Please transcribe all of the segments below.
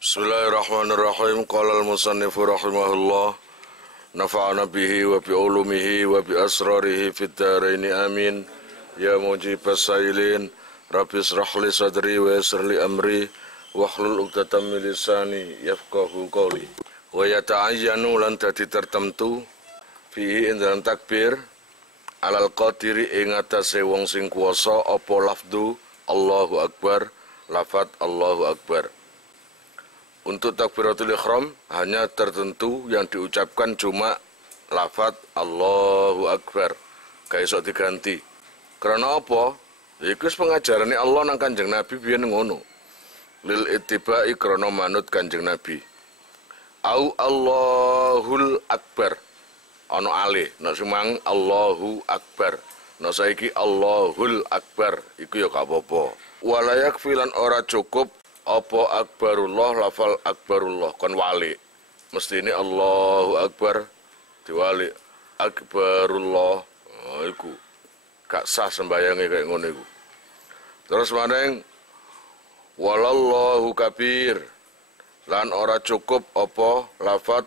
Bismillahirrahmanirrahim. Qala al-musannifu rahimahullah, nafa'ana bihi wa bi ulumihi wa bi asrarihi fid dharaini amin. Ya mujibas sailin, rabbi israh li sadri wa yassir li amri wahlul 'uqdatam min lisani yafqahu qawli. Wa yata'ayyanu lan dadi tertentu fihi ing dalam takbir alal qadiri ing atase wong sing kuwasa apa lafdu Allahu Akbar, lafat Allahu Akbar. Untuk takbiratul ihram hanya tertentu yang diucapkan cuma lafaz Allahu Akbar, gak iso diganti. Karena apa? Iku pengajarane Allah nang Kanjeng Nabi biyen ngono. Lil ittiba'i krana manut Kanjeng Nabi. Au Allahul Akbar. Ana alih, nek semang Allahu Akbar. Nek saiki Allahul Akbar, iku ya gak apa-apa. Walayak filan ora cukup apa akbarullah lafal akbarullah kon wali mesti ini Allahu Akbar diwali akbarullah iku gak sah sembayange kayak ngono iku. Terus maneng walallahu kabir lan ora cukup apa lafat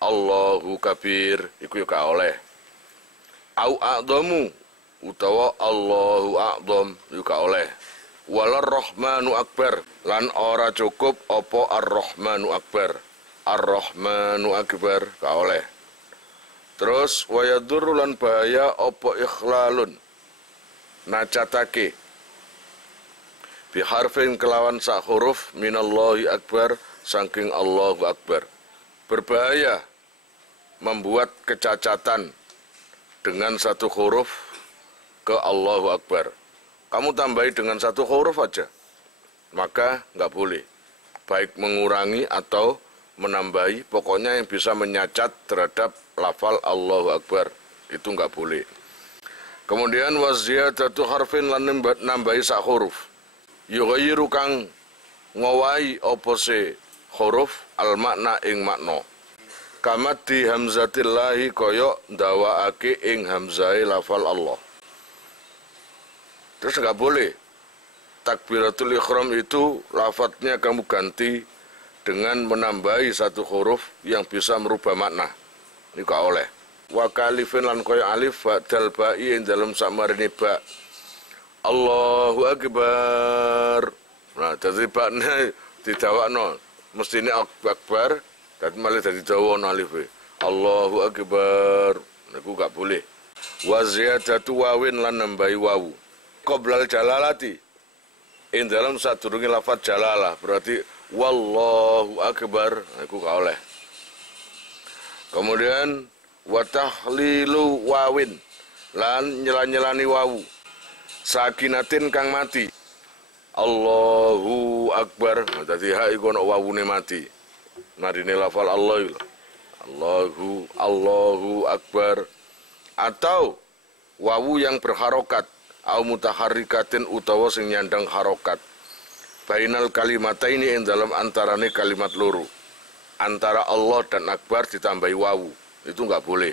Allahu kabir iku ya gak oleh. Au a'dhamu utawa Allahu a'dham iku gak oleh. Walar Rahmanu Akbar lan ora cukup apa Ar-Rahmanu Akbar. Ar-Rahmanu Akbar gak oleh. Terus wayadurru lan bahaya apa ikhlalun nacatake biharfin kelawan sak huruf minallahi akbar saking Allahu Akbar. Berbahaya membuat kecacatan dengan satu huruf ke Allahu Akbar. Kamu tambahi dengan satu huruf aja, maka nggak boleh. Baik mengurangi atau menambahi, pokoknya yang bisa menyacat terhadap lafal Allahu Akbar, itu nggak boleh. Kemudian waziyadatu harfin lan nambahi sak huruf. Yughayyiru kang ngowahi apa se huruf al makna ing makna. Kamat di hamzatillahi koyok ndawaake ing hamzai lafal Allah. Terus nggak boleh takbiratul ihram itu lafadznya kamu ganti dengan menambahi satu huruf yang bisa merubah makna. Ini gak oleh. Wa kalifin lan koyo alif ba'dal ba'i ing dalam sakmarine ba. Allahu Akbar. Nah, jadi bakne didawakno mestine akbar, dadi malah dadi dawa alif. Allahu Akbar. Niku gak boleh. Wa ziyadatu wawin lan nambahi wawu. Qoblal jalalati in dalam sadurunge lafaz jalalah berarti wallahu akbar iku gak oleh. Kemudian wa tahlilu wawin lan nyela-nyelani wawu sakinatin kang mati Allahu akbar dadi ha iku ana wawune mati marine lafal Allah Allahu akbar atau wawu yang berharokat au mutaharrikatin utawa sing nyandang harokat bainal kalimataini ing dalam antarane kalimat loro antara Allah dan akbar ditambahi wawu itu enggak boleh.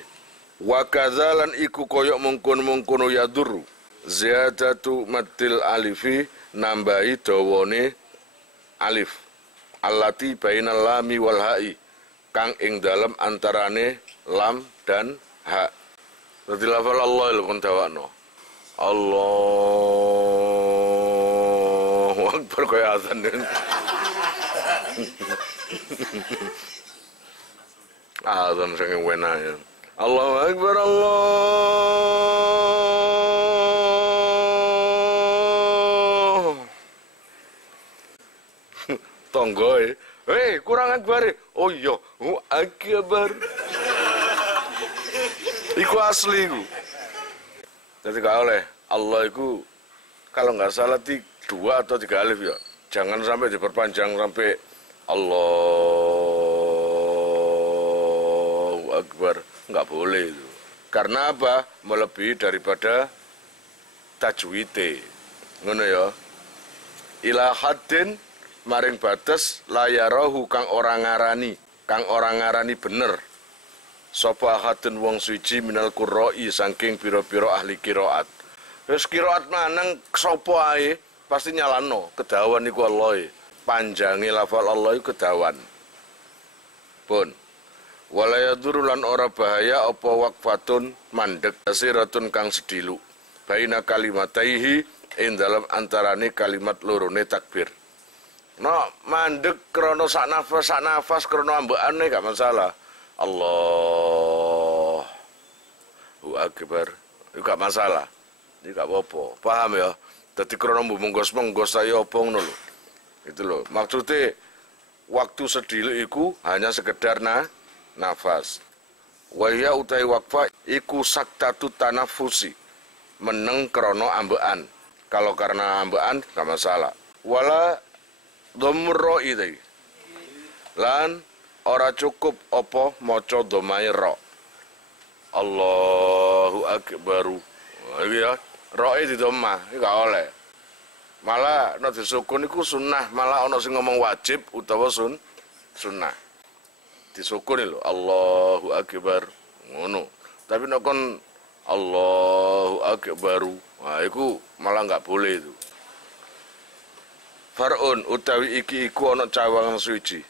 Wa kadzalan iku koyok mungkun-mungkunu yadurru ziyadatu maddil alifi nambahi dawane alif allati bainal lami wal ha'i kang ing dalam antarane lam dan ha. Dadi lafal Allah lho kon dawakno Allahu Akbar kaya azan den. Azan sing enak ya. Allahu Akbar Allah. Tonggoe, kurang akbar. Oh iya, akbar. Iku asli iku. Jadi gak oleh. Allah itu kalau nggak salah 2 atau 3 alif ya. Jangan sampai diperpanjang sampai Allahu Akbar. Nggak boleh itu. Karena apa? Melebihi daripada tajwite. Ngono ya. Ila haddin maring batas layarahu kang orang ngarani bener. Sapa hadun wong suci minal qurra'i saking pira-pira ahli qiraat. Wis qiraat manang sapa ae pasti nyalano kedawan iku Allah. panjangi lafal Allah iku kedawan. Pun wala yaduru lan ora bahaya apa waqfatun mandek asiratun kang sedilu baina kalimataihi ing dalam antarane kalimat lorone takbir. No mandek krana sak nafas krana ambekane gak masalah. Allahu Akbar. Itu gak masalah. Ini gak apa-apa. Paham ya? Dadi krana menggos saya apa ngono lho. Itu lho. Maksudnya waktu sedilu iku hanya sekedar nafas. Wahya utai waqfa iku saktatu tanafusi. Meneng krana ambekan. Kalau karena ambekan gak masalah. Wala dhamra idai. Lan ora cukup apa maca dhamae ra. Allahu Akbaru. Iki ya, roe di dhamma, iki gak oleh. Malah nek disukun iku sunnah, malah ana sing ngomong wajib utawa sunnah. Disukun lho, Allahu Akbar. Ngono. Tapi nek kon Allahu Akbaru, nah iku malah enggak boleh itu. Far'un utawi iki iku ana cawangan suci.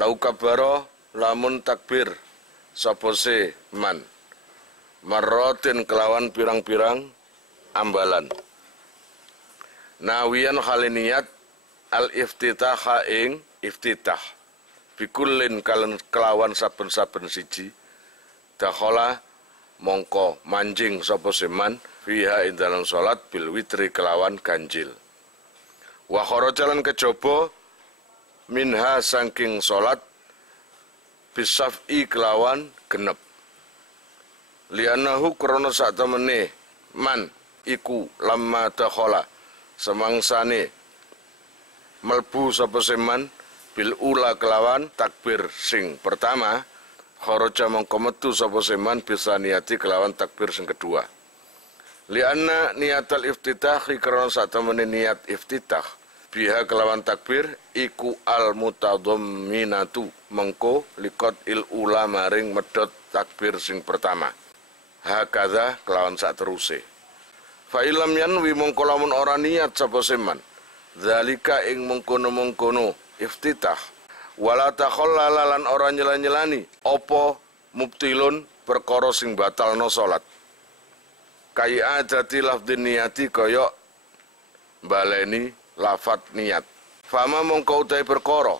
Lau kabaro lamun takbir sapa se man marratin kelawan pirang-pirang ambalan. Nawiyan khaliniat al-iftitah ing iftitah. Bikullin kelawan saben-saben siji. Dakhala mongko manjing sapa seman fiha ing dalam salat bil witri kelawan ganjil. Wa kharajalan kejaba minha saking salat bisaf'i kelawan genep. Lianahu krana sak temene man iku lamma dakhala semangsane melbu sapa seman bil ula kelawan takbir sing pertama kharaja mongko metu sapa seman bisa niati kelawan takbir sing kedua. Lianna niatal iftitah krana sak temene niat iftitah biha kelawan takbir iku al mutadhamminatu mengko likot il ula maring medot takbir sing pertama. Hakadha kelawan sak teruse. Fa ilam yanwi mongko lamun ora niat sapa seman zalika ing mengkono-mengkono iftitah wala takhallala lan ora nyela-nyelani apa mubtilun perkara sing batalno salat. Kaya adati lafdhin niyati kaya baleni lafat niat. Fama mongko utai perkara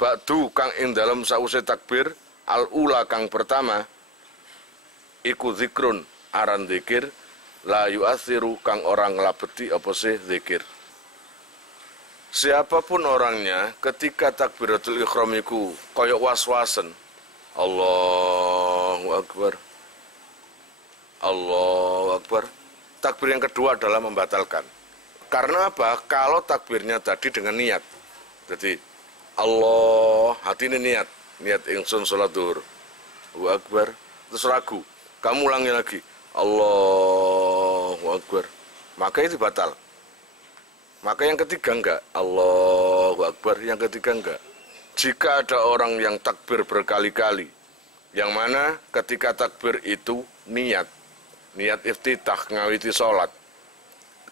ba'du kang ing dalem sause takbir al ula kang pertama iku zikrun aran zikir la yu'athiru kang orang nglabeti apa sih zikir. Siapapun orangnya ketika takbiratul ihram iku kaya was-wasen Allahu Akbar Allahu Akbar, takbir yang kedua adalah membatalkan. Karena apa? Kalau takbirnya tadi dengan niat. Jadi Allah, hati ini niat ingsun sholat duhur. Allahu Akbar, terus ragu. Kamu ulangi lagi. Allahu Akbar. Maka itu batal. Maka yang ketiga enggak. Allahu Akbar, yang ketiga enggak. Jika ada orang yang takbir berkali-kali, yang mana ketika takbir itu niat iftitah ngawiti sholat,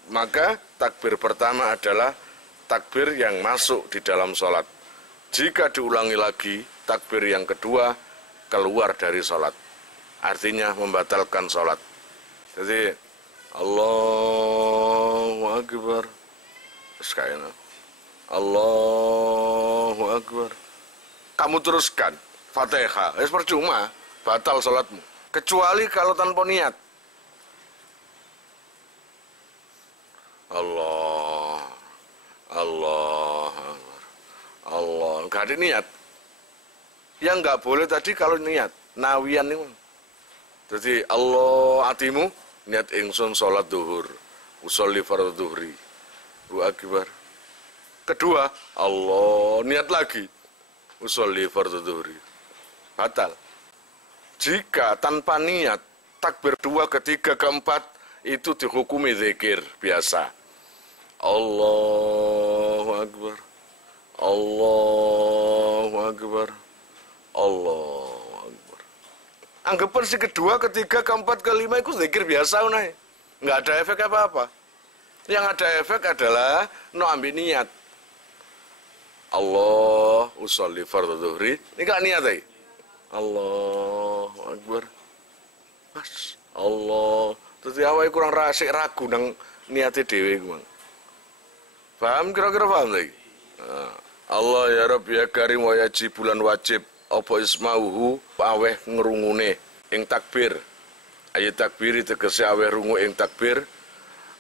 maka takbir pertama adalah takbir yang masuk di dalam sholat. Jika diulangi lagi, takbir yang kedua keluar dari sholat. Artinya membatalkan sholat. Jadi, Allahu Akbar. Sekalian. Allahu Akbar. Kamu teruskan Fatihah. Percuma, batal sholatmu. Kecuali kalau tanpa niat. Allah, nggak ada niat. Yang nggak boleh tadi kalau niat, nawian nih. Jadi Allah atimu niat ingsun sholat duhur, usolli fardhu duhri, Allahu Akbar. Kedua, Allah niat lagi, usolli fardhu duhri, batal. Jika tanpa niat, takbir 2, ketiga, keempat itu dihukumi zikir biasa. Allahu Akbar, Allahu Akbar, Allahu Akbar. Anggapan si kedua, ketiga, keempat, kelima itu zikir biasa, nggak ada efek apa-apa. Yang ada efek adalah no ambil niat. Allah usolli fardhu dhuhri. Ini gak niat ya? Allahu Akbar. Mas, Allah. Terus awake kurang rasik ragu nang niate dhewe ku. Paham kira-kira paham lagi? Allah ya Rabb ya Karim wa ya bulan wajib apa ismauhu aweh ngrungune ing takbir. Ayat takbir tegese aweh rungu ing takbir,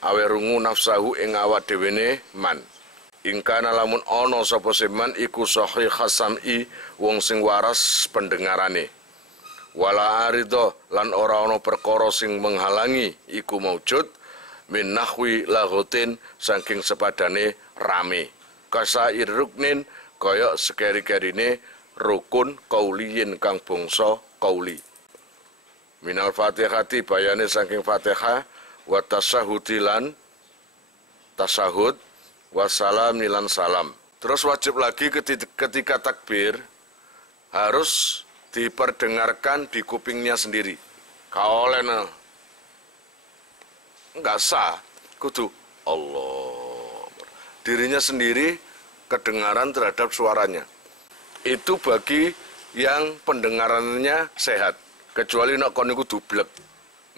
aweh rungu nafsahu ing awak dhewene man. Ingkana lamun ana sapa seman iku sahih khasami wong sing waras pendengarane. Wala arido lan ora ana perkara sing menghalangi iku maujud min nahwi lagotin saking sepadane rame. Kasair ruknin kaya sekeri-kerine rukun kauliyin kang bangsa kauli. Minal fatihati bayane saking fatihah wa tasahudilan tasahud wassalam nilan salam. Terus wajib lagi ketika takbir harus diperdengarkan di kupingnya sendiri. Kaolena enggak sah, kudu Allah. Dirinya sendiri kedengaran terhadap suaranya. Itu bagi yang pendengarannya sehat. Kecuali nak kon niku dublek.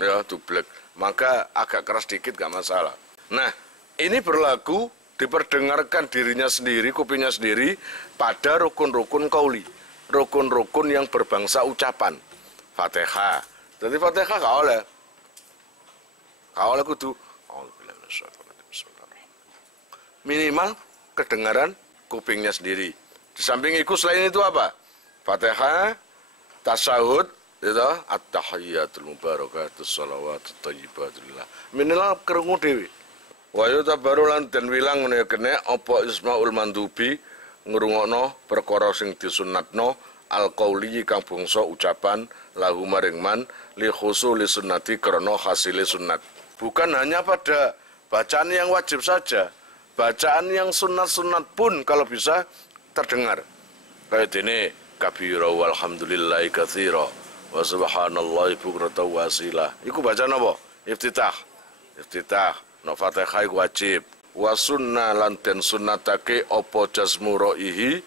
Ya, dublek. Maka agak keras dikit gak masalah. Nah, ini berlaku diperdengarkan dirinya sendiri, kupingnya sendiri pada rukun-rukun qauli. Rukun-rukun yang berbangsa ucapan. Fatihah. Jadi Fatihah gak oleh. Gak oleh kudu. Minimal kedengaran kupingnya sendiri. Di samping itu selain itu apa? Fatihah, tasahud, itu at-tahiyyatul mubarakatus shalawatut thayyibatulillah. Minimal krungu dhewe. Wa yutabaru lan den wilang ngene kene apa ismaul mandubi ngrungokno perkara sing disunatno al-qauli kang bangsa ucapan lahu maring man li khusuli sunnati krana hasile sunat. Bukan hanya pada bacaan yang wajib saja, bacaan yang sunat-sunat pun kalau bisa terdengar. Kayak ini kabira walhamdulillahi katsira wa subhanallahi bukratan wa asila. Iku bacaan apa? Iftitah. Iftitah. No Fatihah wajib. Wa sunnah lan den sunnatake apa jazmu ro'ihi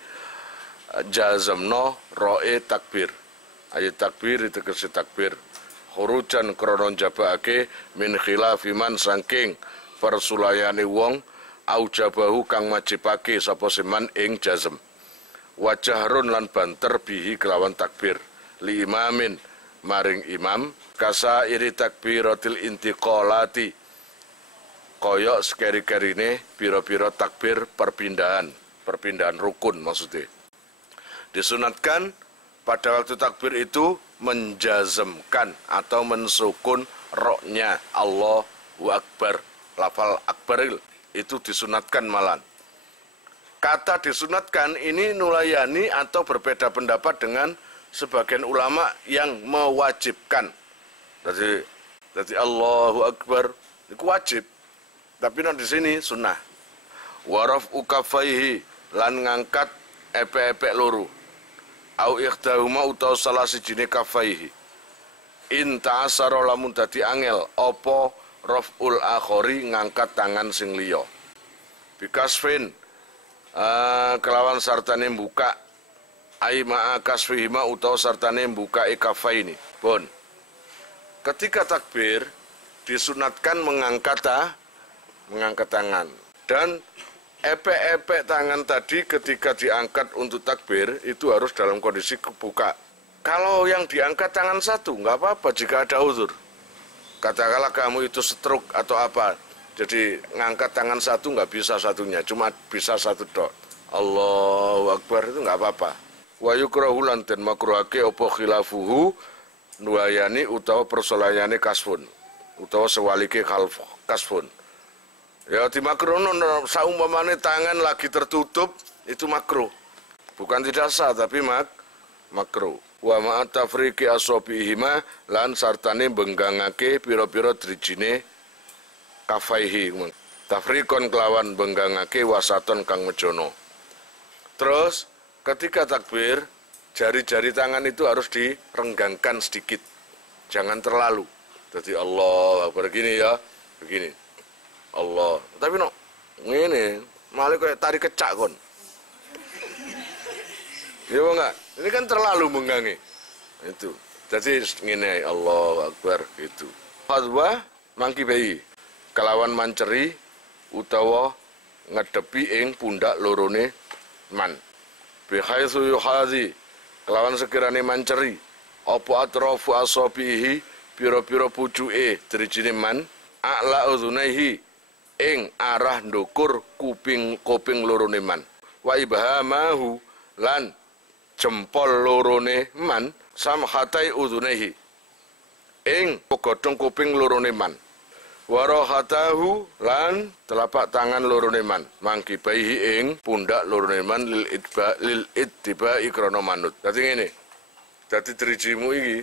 jazamno ro'e takbir. Ayat takbir itu tegese takbir. Khurujan kronon jabake min khilafi man saking persulayane wong aujabahu kang majibake sapa seman ing jazm. Wajahrun lan banter bihi kelawan takbir li imamin maring imam kasa iri takbiratil intiqalati koyok sekeri-kerine piro-piro takbir perpindahan rukun maksudnya. Disunatkan pada waktu takbir itu menjazmkan atau mensukun roknya Allahu Akbar, lafal akbaril itu disunatkan malan. Kata disunatkan ini nulayani atau berbeda pendapat dengan sebagian ulama yang mewajibkan. Jadi Allahu Akbar itu wajib. Tapi di sini sunnah. Waraf ukafaihi lan ngangkat epe-epe loro. Au ikhdahuma utawa salah sijine kafaihi. In ta'asara lamun dadi angel apa raf'ul akhari ngangkat tangan sing liya. Bikasfin kelawan sartane buka ai ma'a kasfihima utawa sartane buka kafaini. Pun. Ketika takbir disunatkan mengangkat tangan dan epek-epek tangan tadi ketika diangkat untuk takbir itu harus dalam kondisi kebuka. Kalau yang diangkat tangan satu nggak apa-apa jika ada uzur. Katakanlah kamu itu stroke atau apa, jadi ngangkat tangan satu nggak bisa satunya, cuma bisa satu dot. Allahu Akbar itu nggak apa-apa. Wa yukrahu lan den makruhake apa khilafuhu nuayani utawa persolayane kasfun utawa sewalike kasfun. Ya di makruh saumpamane tangan lagi tertutup itu makruh. Bukan tidak sah tapi makruh. Wa ma'at tafriqi asobihima lan sartane benggangake pira-pira drijine kafaihi. Tafriqon kelawan benggangake wasaton kang mejono. Terus ketika takbir jari-jari tangan itu harus direnggangkan sedikit. Jangan terlalu. Jadi Allah begini ya, begini. Allah, tapi no, ini malah kayak tarik kecak kon. Ya enggak? Ini kan terlalu menggangi. Itu. Jadi ngene Allahu Akbar gitu. Hadwa mangkibai kelawan manceri utawa ngedepi ing pundak lorone man. Bihaitsu yuhadhi kelawan sekirane manceri apa atrafu asabihi pira-pira pucuke drijine man a'la udhunaihi ing arah ndukur kuping lorone man. Wa ibhamahu lan jempol lorone man samhatai udhunaihi ing godhong kuping lorone man. Warohatahu lan telapak tangan lorone man mangkibaihi ing pundak lorone man lil ittiba ikrana manut. Dadi ngene. Dadi drijimu iki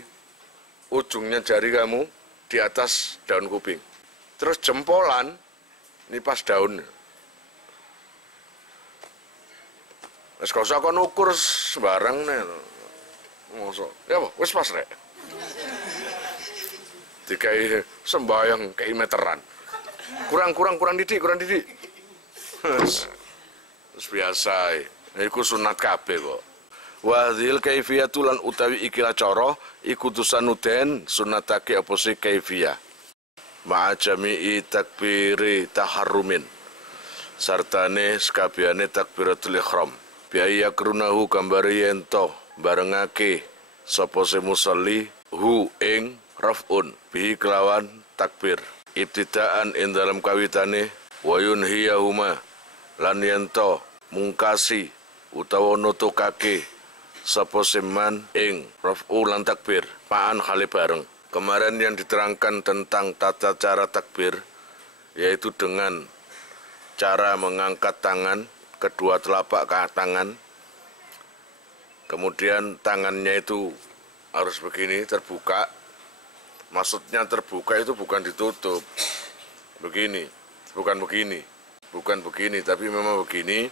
ujungnya jari kamu di atas daun kuping. Terus jempolan nipas daun. Wis kok usah kon ukur sembarang nih. Mosok. Ya apa? Wis pas rek. Dikai sembayang kayak meteran. Kurang didik. Terus biasa. Iku sunat kabeh kok. Wadhil kaifiyatulan utawi ikilah cara iku tusanuten sunatake apa sih kaifiyah. Ma'a jami'i takbiri taharrumin. Sartane sekabehane takbiratul ihram. Biaya krunahu gambari yento barengake sapa se musalli hu ing raf'un bihi kelawan takbir ibtidaan ing dalam kawitane wa yunhiyahuma lan yento mungkasi utawa nutukake sapa seman ing raf'u lan takbir paan khali bareng. Kemarin yang diterangkan tentang tata cara takbir yaitu dengan cara mengangkat tangan kedua telapak tangan, kemudian tangannya itu harus begini terbuka. Maksudnya terbuka itu bukan ditutup, begini, bukan begini, tapi memang begini.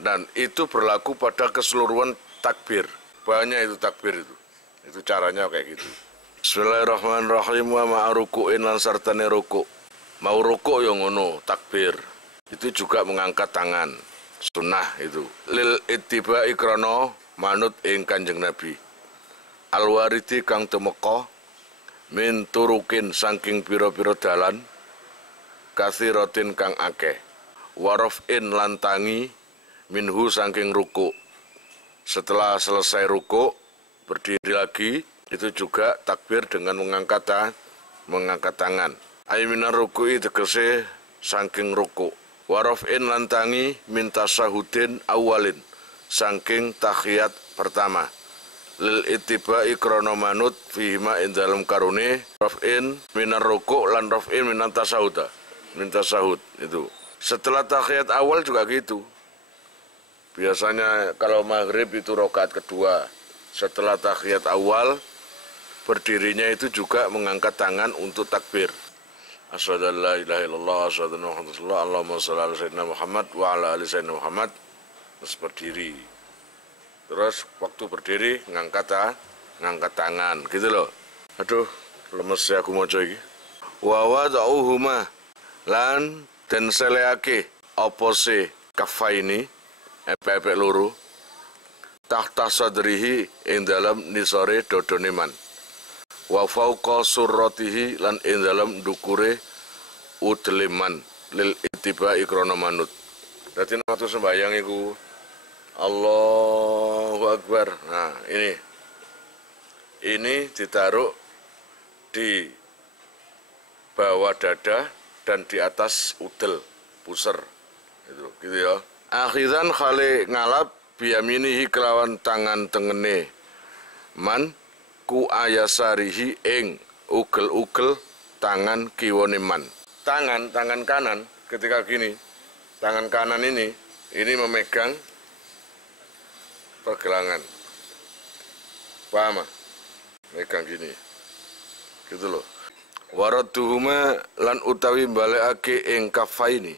Dan itu berlaku pada keseluruhan takbir. Banyak itu takbir itu caranya kayak gitu. Bismillahirrahmanirrahim wa ma'aruku'in lan sartane ruku'. Mau ruku' yang ngono takbir. Itu juga mengangkat tangan. Sunnah itu lil ittiba'i krana manut ing Kanjeng Nabi alwariti kang temeka min turukin saking pira-pira dalan kathiratin kang akeh warafin lantangi minhu saking ruku. Setelah selesai ruku berdiri lagi itu juga takbir dengan mengangkat tangan. Aiminar ruku'i tegese saking ruku. Warafin lantangi minta sahudin awalin saking tahiyat pertama lil ittiba'i krana manut fihima ing dalem karune rafin minar ruku' lan rafin minan tasahud minta sahud itu. Setelah tahiyat awal juga gitu. Biasanya kalau maghrib itu rakaat kedua. Setelah tahiyat awal berdirinya itu juga mengangkat tangan untuk takbir. Asyhadu an la ilaha illallah asyhadu anna Muhammadan rasulullah Allahumma shalli ala sayyidina Muhammad wa ala ali sayyidina Muhammad. Terus berdiri. Terus waktu berdiri ngangkat tangan gitu loh. Aduh, lemes ya aku maca iki. Wa wada'uhuma lan den seleake apa se kafaini epek loro tahta sadrihi ing dalam nisore dodone man. Wa fauqa surratihi lan ing dalam dukure udleman lil ittiba'i krana manut. Dadi nek sembayang iku Allahu Akbar. Nah, ini ditaruh di bawah dada dan di atas udel puser. Itu gitu ya. Akhiran khali ngalap biyaminihi kelawan tangan tengene man ku ayasarihi ing ugel-ugel tangan kiwone man. Tangan kanan ketika gini, tangan kanan ini memegang pergelangan. Paham? Megang gini. Gitu loh. Waradduhuma lan utawi balekake ing kafaini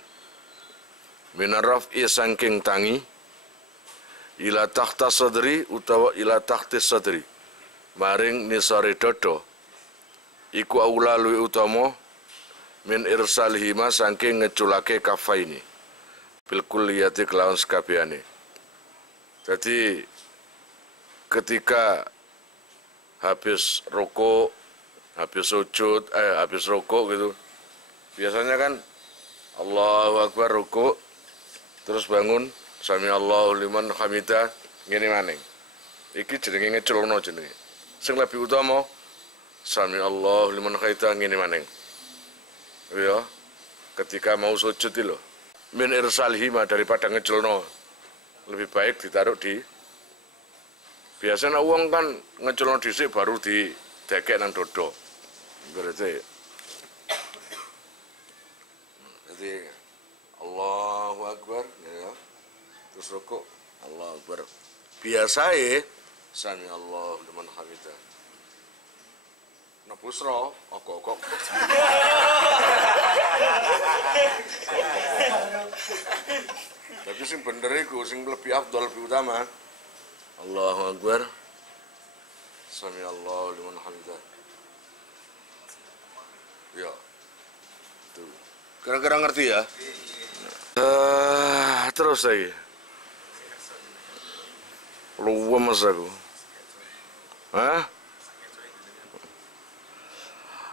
minarraf'i saking tangi ila tahta sadri utawa ila tahti sadri maring nisare dodo iku aula luwi utama min irsalihima saking ngeculake kafaini bil kulliyati kelawan sekabehane. Jadi ketika habis rukuk, habis sujud, habis rukuk gitu. Biasanya kan Allahu Akbar rukuk, terus bangun, sami Allahu liman hamidah, ngene maning. Iki jenenge ngeculno jenenge. Sing lebih utama sami Allahu liman hamidah ngene maning. Ya, ketika mau sujud itu loh. Min irsalihi daripada ngeculno. Lebih baik ditaruh di. Biasanya uang kan ngeculno dhisik baru didekek nang dodo. Berarti Allahu Akbar ya. Terus rukuk Allahu Akbar. Biasae sami Allahu liman hamidah. Nebusro okok-okok. Tapi sing bener iku sing lebih afdal lebih utama. Allahu Akbar. Sami Allahu liman hamidah. Ya. Tuh. Kira-kira ngerti ya? Terus lagi. Luwes aku. Hah?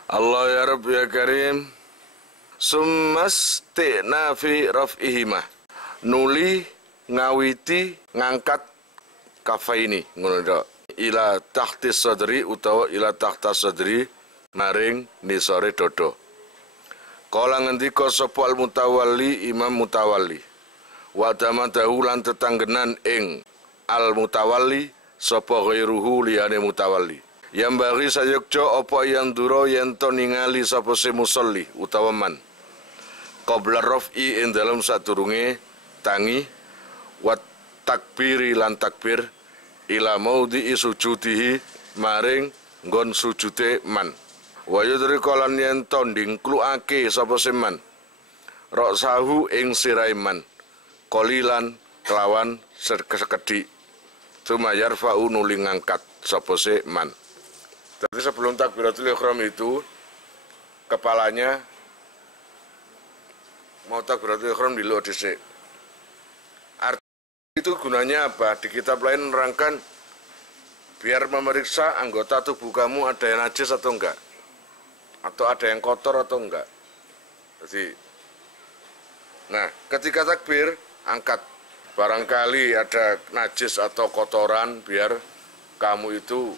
Allah ya Rabbi ya Karim. Summastina fi raf'ihima. Nuli ngawiti ngangkat kafaini ngono tok. Ila tahti sadri utawa ila tahta sadri maring nisore dodo. Kala ngendika sapa al-mutawalli Imam Mutawalli. Wa damadahu lan tetanggenan ing al-mutawalli sapa ghairuhu liyane mutawalli. Yang bagi sayukjo apa yang duro yen to ningali sapa se musolli utawa man. Qabla raf'i ing dalem sadurunge tangi wat takbiri lan takbir ila maudhi'i sujudihi maring nggon sujude man. Wa yudri kolan yen to ndingklukake sapa seman roksahu ing sirahe man qalilan kelawan sekedhik tumayar fa'u nuli ngangkat sapa seman. Jadi sebelum takbiratul ihram itu kepalanya mau takbiratul ihram diluk dhisik. Itu gunanya apa? Di kitab lain menerangkan biar memeriksa anggota tubuh kamu ada yang najis atau enggak, atau ada yang kotor atau enggak. Jadi, nah ketika takbir angkat, barangkali ada najis atau kotoran biar kamu itu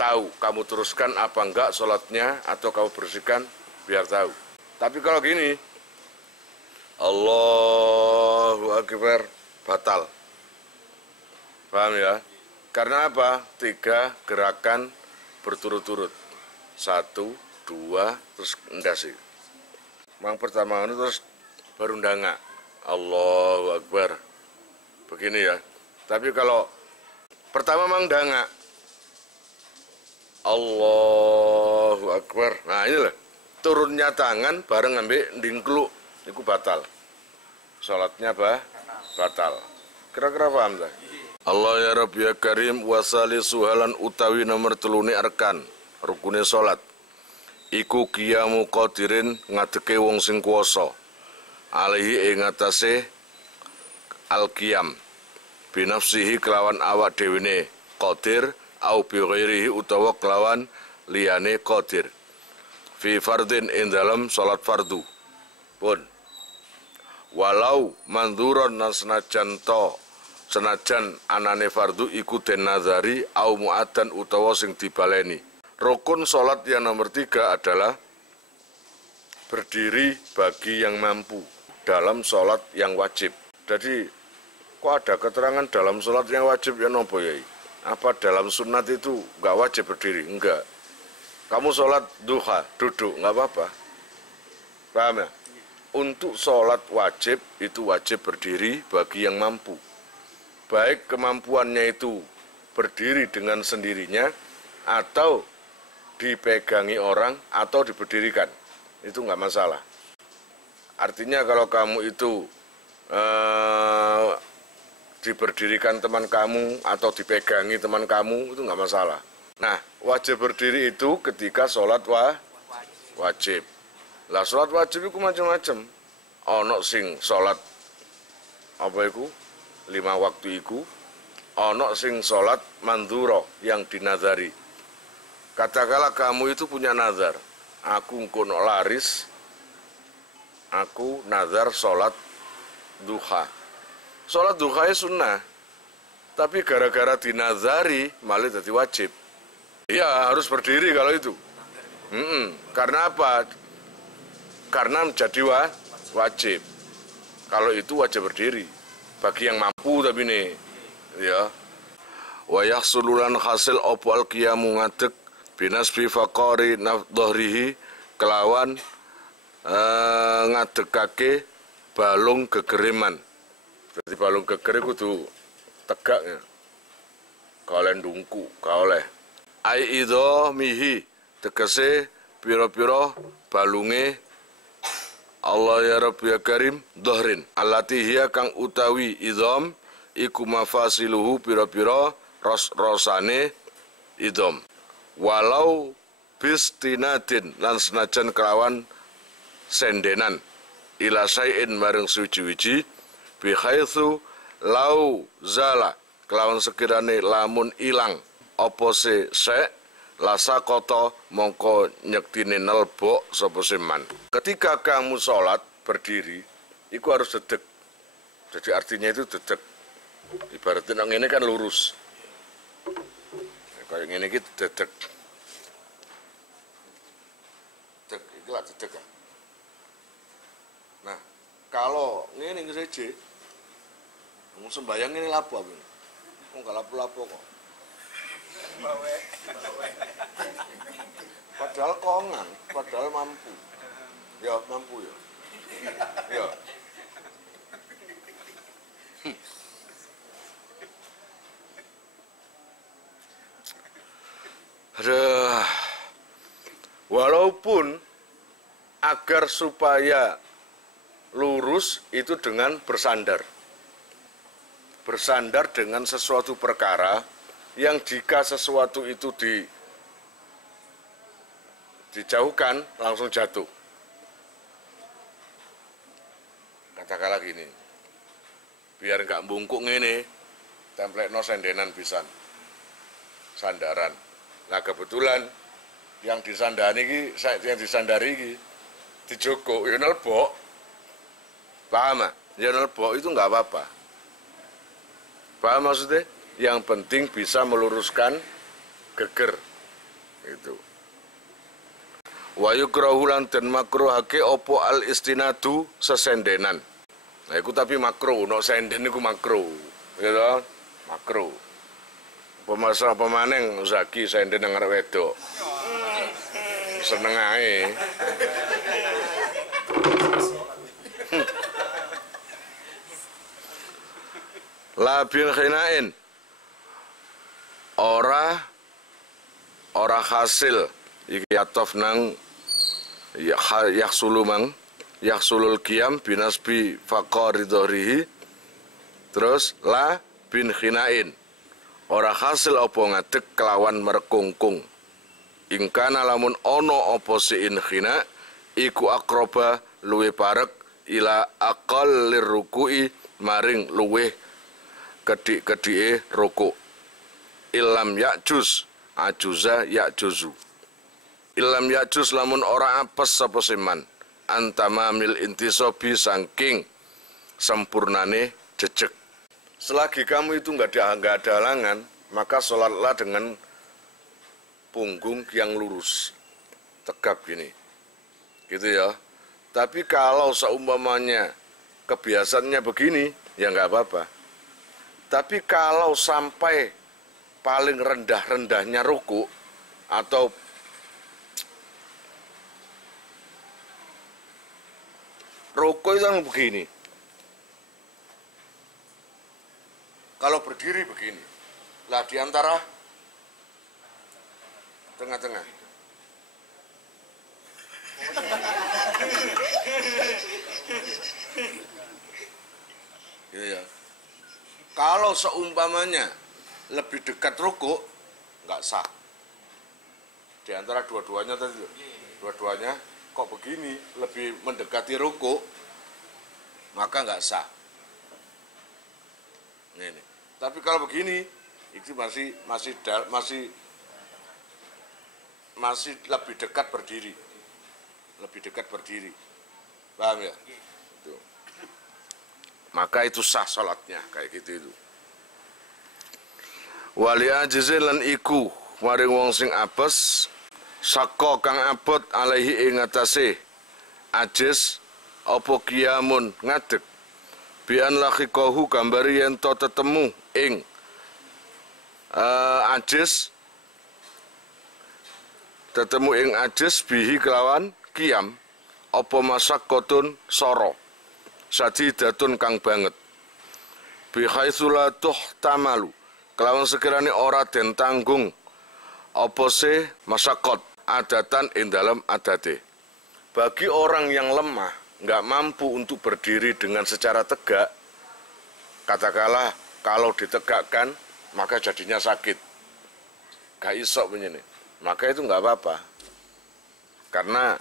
tahu kamu teruskan apa enggak sholatnya atau kamu bersihkan biar tahu. Tapi kalau gini, Allahu Akbar batal. Paham ya? Karena apa? 3 gerakan berturut-turut. 1, 2, terus endasi. Yang pertama itu terus baru ndangak. Allahu Akbar. Begini ya. Tapi kalau pertama mang ndangak. Allahu Akbar. Nah inilah. Turunnya tangan bareng ngambil ndingkluk. Itu batal. Salatnya apa? Batal. Kira-kira paham tak? Allah ya Rabbi ya Karim wasali suhalan utawi nomor telune arkan rukune salat. Iku qiyamu qadirin ngadeke wong sing kuwasa. Alaihi ing atase al-qiyam. Binafsihi kelawan awak dhewene qadir au bi ghairihi utawa kelawan liyane qadir. Fi fardin ing dalam salat fardu. Pun walau mandhuron lan senajan anane fardu iku den nazari au muaddan utawa sing dibaleni. Rukun salat yang nomor 3 adalah berdiri bagi yang mampu dalam salat yang wajib. Jadi kok ada keterangan dalam salat yang wajib ya nopo yai? Apa dalam sunat itu enggak wajib berdiri? Enggak. Kamu salat duha duduk enggak apa-apa. Paham ya? Untuk sholat wajib itu wajib berdiri bagi yang mampu. Baik kemampuannya itu berdiri dengan sendirinya atau dipegangi orang atau diberdirikan. Itu nggak masalah. Artinya kalau kamu itu diberdirikan teman kamu atau dipegangi teman kamu itu nggak masalah. Nah wajib berdiri itu ketika sholat wajib. Lah sholat wajib itu macam-macam. Ono sing sholat apa itu 5 waktu itu ono sing sholat manduro yang dinazari. Katakanlah kamu itu punya nazar, aku kono laris, aku nazar sholat duha. Sholat duha itu sunnah, tapi gara-gara dinazari malah jadi wajib. Iya, harus berdiri kalau itu. Karena apa? Karena menjadi wajib. Kalau itu wajib berdiri. Bagi yang mampu tapi nih, ya. Wa yahsululan hasil opo al-qiyamu ngadeg binasbi faqari dhahrihi kelawan ngadegake balung gegeriman. Jadi balung geger kudu tegaknya. Kaoleh ndungku, kaoleh. Ai idho mihi tegese pira-pira balunge Allah ya Rabbi ya Karim dhahrin allati hiya kang utawi idham iku mafasiluhu pira-pira rosane idham walau bistinadin lan senajan kelawan sendenan ila sayin maring suci-wiji bihaitsu lau zala kelawan sekirane lamun ilang apa se lasa koto mongko nyektine nelbok sapa seman. Ketika kamu sholat berdiri itu harus dedek. Jadi artinya itu dedek. Ibaratnya yang ini kan lurus. Kayak ini gitu dedek. Dedek, itulah dedek kan. Nah, kalau ini saja, mau sembayang ini lapo apa? Mau nggak lapo-lapo kok. Padahal kongan, padahal mampu. Ya, mampu ya. Ya. Aduh. Walaupun agar supaya lurus itu dengan bersandar. Bersandar dengan sesuatu perkara yang jika sesuatu itu dijauhkan langsung jatuh. Katakanlah gini, biar nggak bungkuk ini, template no sendenan pisan, sandaran. Nah kebetulan yang disandari ini dijoko, ya nelbok, paham? Ya nelbok itu nggak apa-apa. Paham maksudnya? Yang penting bisa meluruskan geger itu. Wa yukrahu lan den makruhake opo al istinadu sesendenan. Nah iku tapi makruh, no senden iku makruh. Gitu, makruh. Pemasaran pemaneng Zaki senden nang arep wedok. Seneng ae. La bil khinain ora hasil iki atof nang yahsulul qiyam binasbi faqari dhahrihi terus la bin khinain ora hasil apa ngadeg kelawan merkungkung ingkana lamun ono apa siin khina iku akroba luwe parek ila aqallir ruku'i maring luwe kedik-kedike ruku' ilam ya'juz ajuza ya'juzu ilam ya'juz lamun ora apes sapa seman antamamil intisobi saking sempurnane jejeg. Selagi kamu itu nggak ada halangan, maka sholatlah dengan punggung yang lurus tegap gini gitu ya. Tapi kalau seumpamanya kebiasaannya begini ya nggak apa-apa. Tapi kalau sampai paling rendah-rendahnya ruku atau ruku itu kan begini. Kalau berdiri begini. Lah di antara tengah-tengah. Gitu ya. Kalau seumpamanya lebih dekat ruku, nggak sah. Di antara dua-duanya tadi, dua-duanya kok begini, lebih mendekati ruku, maka nggak sah. Ini. Tapi kalau begini, itu masih lebih dekat berdiri. Lebih dekat berdiri. Paham ya? Itu. Maka itu sah salatnya kayak gitu itu. Wali ajizin lan iku maring wong sing apes saka kang abot alaihi ing atase ajiz apa kiamun ngadeg bian lakhikahu gambari yen to tetemu ing ajiz bihi kelawan kiam apa masakkotun soro sadidatun kang banget bihaitsu la tuhtamalu kelawan sekiranya ora den tanggung apa se masakot adatan ing dalam adate. Bagi orang yang lemah, nggak mampu untuk berdiri dengan secara tegak, katakanlah kalau ditegakkan maka jadinya sakit, gak isok begini, maka itu nggak apa-apa, karena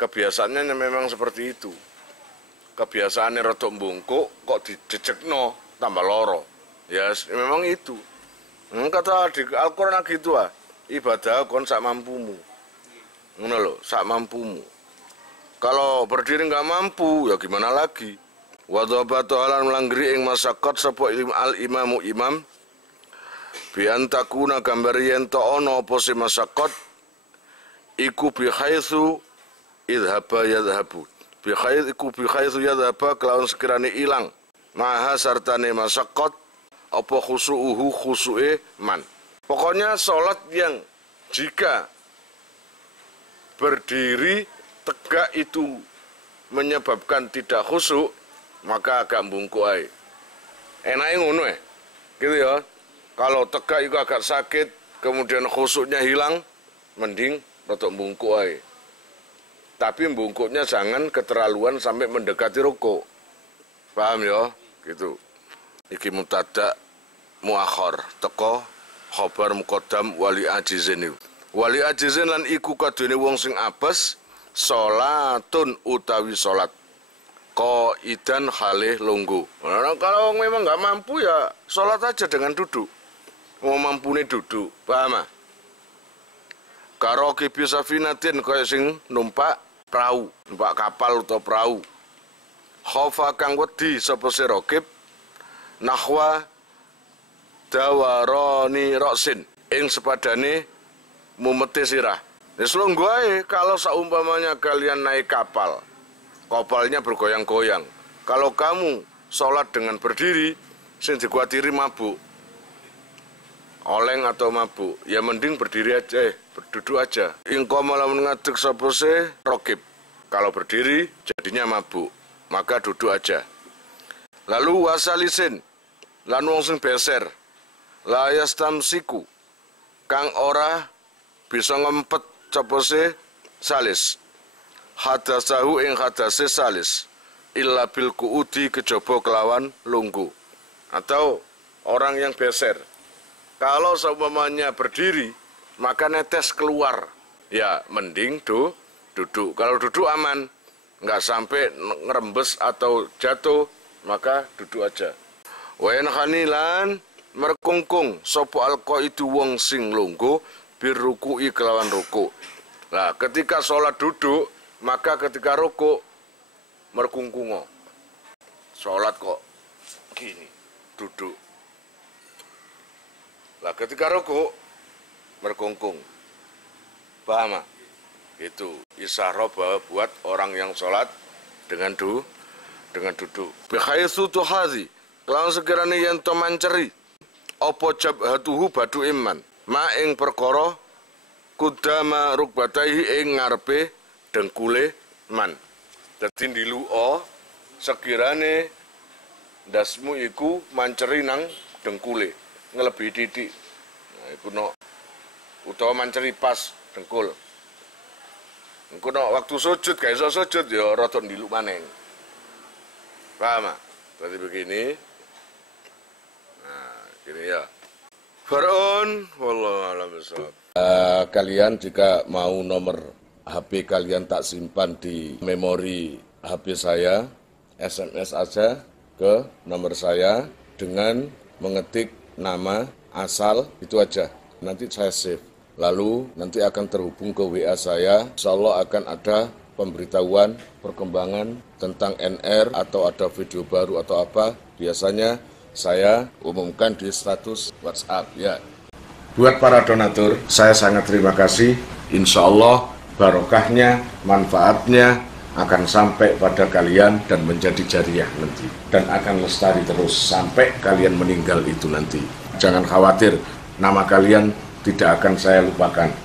kebiasaannya memang seperti itu. Kebiasaannya rodok bungkuk kok dicekno tambah loro. Ya memang itu. Kata di Al-Quran gitu ibadah kon sak mampumu. Ngono lho, sak mampumu. Kalau berdiri nggak mampu, ya gimana lagi? Wa dhabatu alan melanggeri ing masakot sapa al-imamu imam bi antakuna gambar yen to ono apa si masakot iku bi haitsu idhaba yadhabu. Bi haitsu yadhaba kelawan sekirane ilang. Maha sartane masakot apa khusu'uhu khusu'e man. Pokoknya sholat yang jika berdiri tegak itu menyebabkan tidak khusyuk, maka agak bungkuk ae. Enake ngono gitu ya. Kalau tegak itu agak sakit, kemudian khusyuknya hilang, mending rotok bungkuk ae. Tapi bungkuknya jangan keterlaluan sampai mendekati rukuk. Paham ya? Gitu. Iki mubtada muakhar teko khabar muqaddam wali ajizin. Wali ajizin lan iku kadene wong sing apes salatun utawi salat qaidan halih lungguh. Nah, kalau memang nggak mampu ya salat aja dengan duduk. Mau mampune duduk, paham? Karo kibi safinatin kaya sing numpak perahu, numpak kapal utawa perahu. Khofa kang wedi sapa sirokib nahwa dawaroni roksin ing sepadane mumete sirah. Wis lungguh ae kalau saumpamanya kalian naik kapal, kapalnya bergoyang-goyang. Kalau kamu sholat dengan berdiri, sing dikuatiri mabuk, oleng atau mabuk, ya mending berdiri aja, berduduk aja. Ingko malam ngadeg sapa se rokib. Kalau berdiri jadinya mabuk, maka duduk aja. Lalu wasalisin lan wong sing beser la yastamsiku kang ora bisa ngempet cepose salis hadasahu ing hadase salis illa bil kuudi kejaba kelawan lunggu. Atau orang yang beser kalau seumpamanya berdiri maka netes keluar, ya mending duduk. Kalau duduk aman, nggak sampai ngerembes atau jatuh, maka duduk aja. Wayan khanilan merkungkung sopo alko itu wong sing lungguh birruku'i kelawan ruku. Nah, ketika sholat duduk, maka ketika ruku merkungkungo. Sholat kok gini, duduk. Nah, ketika ruku merkungkung. Paham? Itu isyarah buat orang yang sholat dengan duduk. Bihaitsu tuhadhi kelawan sekiranya yen to manceri apa jabhatuhu badu iman ma ing perkara kudama rukbataihi ing ngarepe dengkule man. Dadi ndiluka sekirane ndasmu iku manceri nang dengkule ngelebihi titik. Nah iku no utawa manceri pas dengkul. Engko no waktu sujud gak iso sujud ya rada ndiluk maneng. Paham? Berarti begini. Gini ya. Farun wallahu a'lam bishawab. Kalian jika mau nomor HP kalian tak simpan di memori HP saya, SMS aja ke nomor saya dengan mengetik nama, asal, itu aja. Nanti saya save. Lalu nanti akan terhubung ke WA saya. Insya Allah akan ada pemberitahuan, perkembangan tentang NR atau ada video baru atau apa. Biasanya saya umumkan di status WhatsApp ya. Buat para donatur, saya sangat terima kasih. Insya Allah barokahnya, manfaatnya akan sampai pada kalian dan menjadi jariah nanti. Dan akan lestari terus sampai kalian meninggal itu nanti. Jangan khawatir, nama kalian tidak akan saya lupakan.